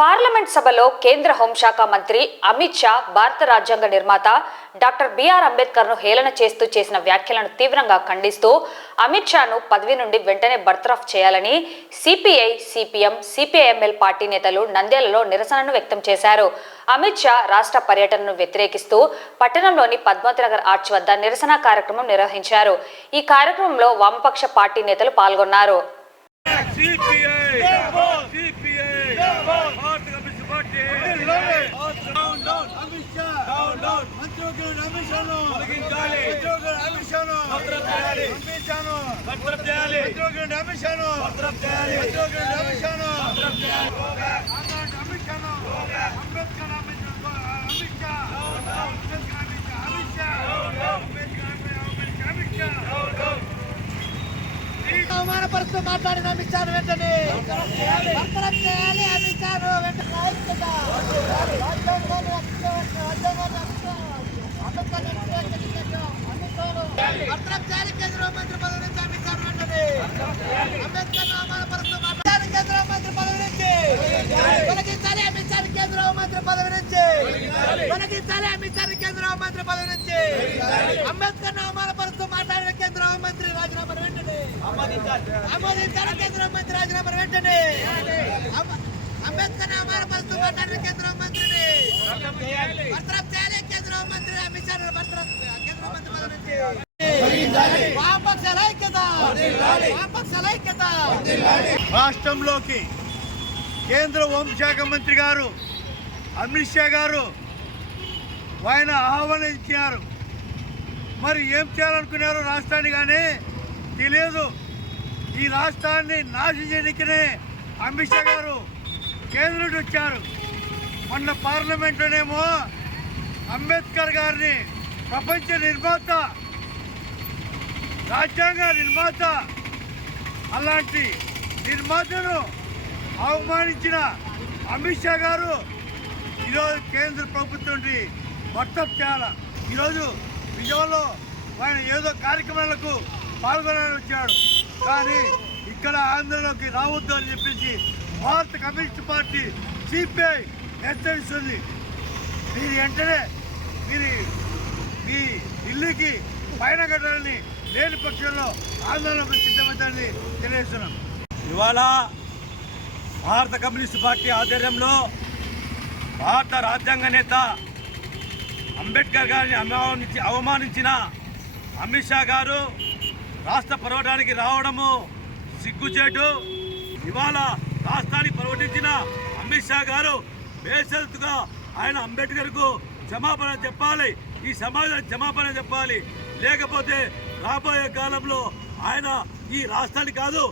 Parliament సభలో కేంద్ర హోంశాఖ మంత్రి అమిత్ షా భారత రాజ్యాంగ నిర్మాత డాక్టర్ బిఆర్ అంబేద్కర్ను హేళన చేస్తూ చేసిన వ్యాఖ్యలను తీవ్రంగా ఖండిస్తూ అమిత్ షాను పదవి నుండి వెంటనే బర్తరఫ్ చేయాలని సిపిఐ, సిపిఎం, సిపిఐఎంఎల్ పార్టీ నేతలు నంద్యాలలో నిరసనను వ్యక్తం చేశారు. అమిత్ షా రాష్ట్ర పర్యటనను వ్యతిరేకిస్తూ పట్టణంలోని పద్మావతినగర్ ఆర్చ్ వద్ద నిరసన కార్యక్రమం నిర్వహించారు. ఈ కార్యక్రమంలో వామపక్ష పార్టీ నేతలు పాల్గొన్నారు. అవమానపరుస్తూ మాట్లాడిన అమిత్ షాను వెంటనే బర్తరఫ్ చేయాలి. అమిత్ షాను వెంటనే బర్తరఫ్ చేయాలి. కేంద్ర మంత్రి పదవి నుంచి అమిత్ షాను వెంటనే అంబేద్కర్ అవమానపరుస్తూ మాట్లాడి కేంద్ర మంత్రి పదవి నుంచి తొలగించాలి. అమిత్ షాను కేంద్ర మంత్రి పదవి నుంచి తొలగించాలి. అమిత్ షాను కేంద్ర మంత్రి పదవి నుంచి అంబేద్కర్ అవమానపరుస్తూ మాట్లాడిన కేంద్ర మంత్రి రాజీనామా వెంటనే ఆమోదించాలి. కేంద్ర మంత్రి రాజీనామా వెంటనే అంబేద్కర్ అవమానపరుస్తూ మాట్లాడిన కేంద్ర మంత్రిని బర్తరఫ్ చేయాలి. కేంద్ర మంత్రి అమిత్ షా బర్తరఫ్ కేంద్ర మంత్రి పదవి నుంచి రాష్ట్రంలోకి కేంద్ర హోంశాఖ మంత్రి గారు అమిత్ షా గారు ఆయన ఆహ్వానించారు. మరి ఏం చేయాలనుకున్నారో రాష్ట్రాన్ని కానీ తెలియదు. ఈ రాష్ట్రాన్ని నాశనం చేయడానికినే అమిత్ షా గారు కేంద్రం నుండి వచ్చారు. మొన్న పార్లమెంట్లోనేమో అంబేద్కర్ గారిని ప్రపంచ నిర్మాత, రాజ్యాంగ నిర్మాత, అలాంటి నిర్మాతను అవమానించిన అమిత్ షా గారు ఈరోజు కేంద్ర ప్రభుత్వం నుండి బర్తరఫ్ చేయాలి. ఈరోజు విజయవాడలో ఆయన ఏదో కార్యక్రమాలకు పాల్గొనాలని వచ్చాడు. కానీ ఇక్కడ ఆంధ్రలోకి రావద్దు అని చెప్పేసి భారత కమ్యూనిస్ట్ పార్టీ సిపిఐ హెచ్చరిస్తుంది. మీరు వెంటనే మీ ఇల్లుకి పైన కట్టాలని లేని పక్షంలో ఆందోళనకు సిద్ధమవుతారని తెలియజేస్తున్నాం. ఇవాళ భారత కమ్యూనిస్ట్ పార్టీ ఆధ్వర్యంలో భారత రాజ్యాంగ నేత అంబేద్కర్ గారిని అవమానించిన అమిత్ షా గారు రాష్ట్ర పర్యటనకి రావడము సిగ్గుచేటు. ఇవాళ రాష్ట్రానికి పర్యటించిన అమిత్ షా గారు బేషరతుగా ఆయన అంబేద్కర్కు క్షమాపణ చెప్పాలి. ఈ సమాజం క్షమాపణ చెప్పాలి. లేకపోతే రాబోయే కాలంలో ఆయన ఈ రాష్ట్రానికి కాదు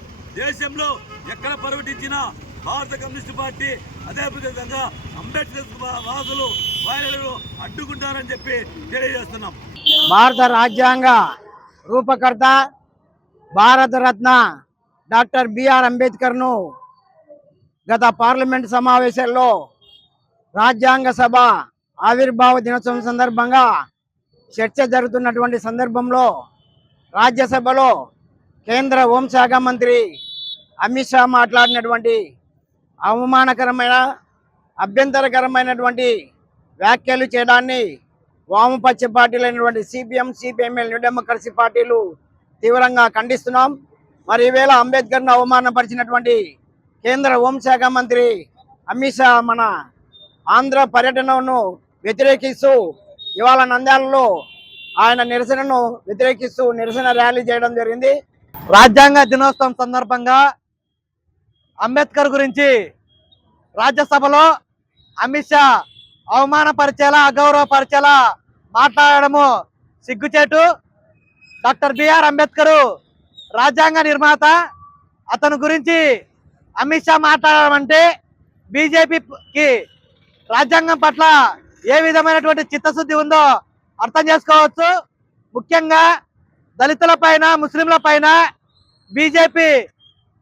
దేశంలో ఎక్కడ పర్యటించినా భారత కమ్యూనిస్ట్ పార్టీ అదేవిధంగా అంబేద్కర్ వాదులు వాయులను అడ్డుకుంటారని చెప్పి తెలియజేస్తున్నాం. భారత రాజ్యాంగ రూపకర్త భారతరత్న డాక్టర్ బిఆర్ అంబేద్కర్ను గత పార్లమెంట్ సమావేశాల్లో రాజ్యాంగ సభ ఆవిర్భావ దినోత్సవం సందర్భంగా చర్చ జరుగుతున్నటువంటి సందర్భంలో రాజ్యసభలో కేంద్ర హోంశాఖ మంత్రి అమిత్ షా మాట్లాడినటువంటి అవమానకరమైన, అభ్యంతరకరమైనటువంటి వ్యాఖ్యలు చేయడాన్ని వామపక్ష పార్టీలైనటువంటి సిపిఎం, సిపిఎంఎల్, న్యూ డెమోక్రసీ పార్టీలు తీవ్రంగా ఖండిస్తున్నాం. మరి ఈవేళ అంబేద్కర్ను అవమానపరిచినటువంటి కేంద్ర హోంశాఖ మంత్రి అమిత్ షా మన ఆంధ్ర పర్యటనను వ్యతిరేకిస్తూ ఇవాళ నంద్యాలలో ఆయన నిరసనను వ్యతిరేకిస్తూ నిరసన ర్యాలీ చేయడం జరిగింది. రాజ్యాంగ దినోత్సవం సందర్భంగా అంబేద్కర్ గురించి రాజ్యసభలో అమిత్ షా అవమానపరిచేలా, అగౌరవపరిచేలా మాట్లాడడము సిగ్గుచేటు. డాక్టర్ బిఆర్ అంబేద్కర్ రాజ్యాంగ నిర్మాత. అతని గురించి అమిత్ షా మాట్లాడడం అంటే బీజేపీకి రాజ్యాంగం పట్ల ఏ విధమైనటువంటి చిత్తశుద్ధి ఉందో అర్థం చేసుకోవచ్చు. ముఖ్యంగా దళితుల పైన, ముస్లింల పైన బీజేపీ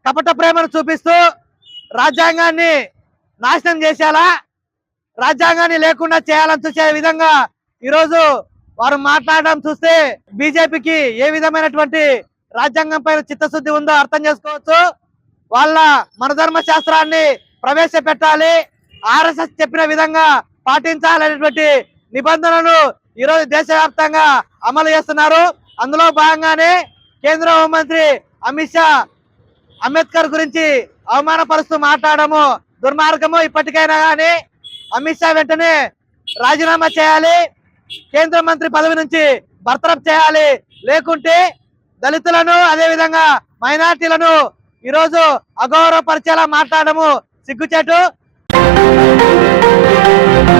కపట ప్రేమను చూపిస్తూ రాజ్యాంగాన్ని నాశనం చేసేలా, రాజ్యాంగాన్ని లేకుండా చేయాలని చూసే విధంగా ఈరోజు వారు మాట్లాడడం చూస్తే బీజేపీకి ఏ విధమైనటువంటి రాజ్యాంగం పైన చిత్తశుద్ధి ఉందో అర్థం చేసుకోవచ్చు. వాళ్ళ మనధర్మ శాస్త్రాన్ని ప్రవేశపెట్టాలి, ఆర్ఎస్ఎస్ చెప్పిన విధంగా పాటించాలనేటువంటి నిబంధనలు ఈరోజు దేశవ్యాప్తంగా అమలు చేస్తున్నారు. అందులో భాగంగానే కేంద్ర హోంమంత్రి అమిత్ షా అంబేద్కర్ గురించి అవమానపరుస్తూ మాట్లాడము దుర్మార్గము. ఇప్పటికైనా కానీ అమిత్ షా వెంటనే రాజీనామా చేయాలి, కేంద్ర మంత్రి పదవి నుంచి బర్తరఫ్ చేయాలి. లేకుంటే దళితులను అదేవిధంగా మైనార్టీలను ఈరోజు అగౌరవపరిచేలా మాట్లాడము సిగ్గుచేటు.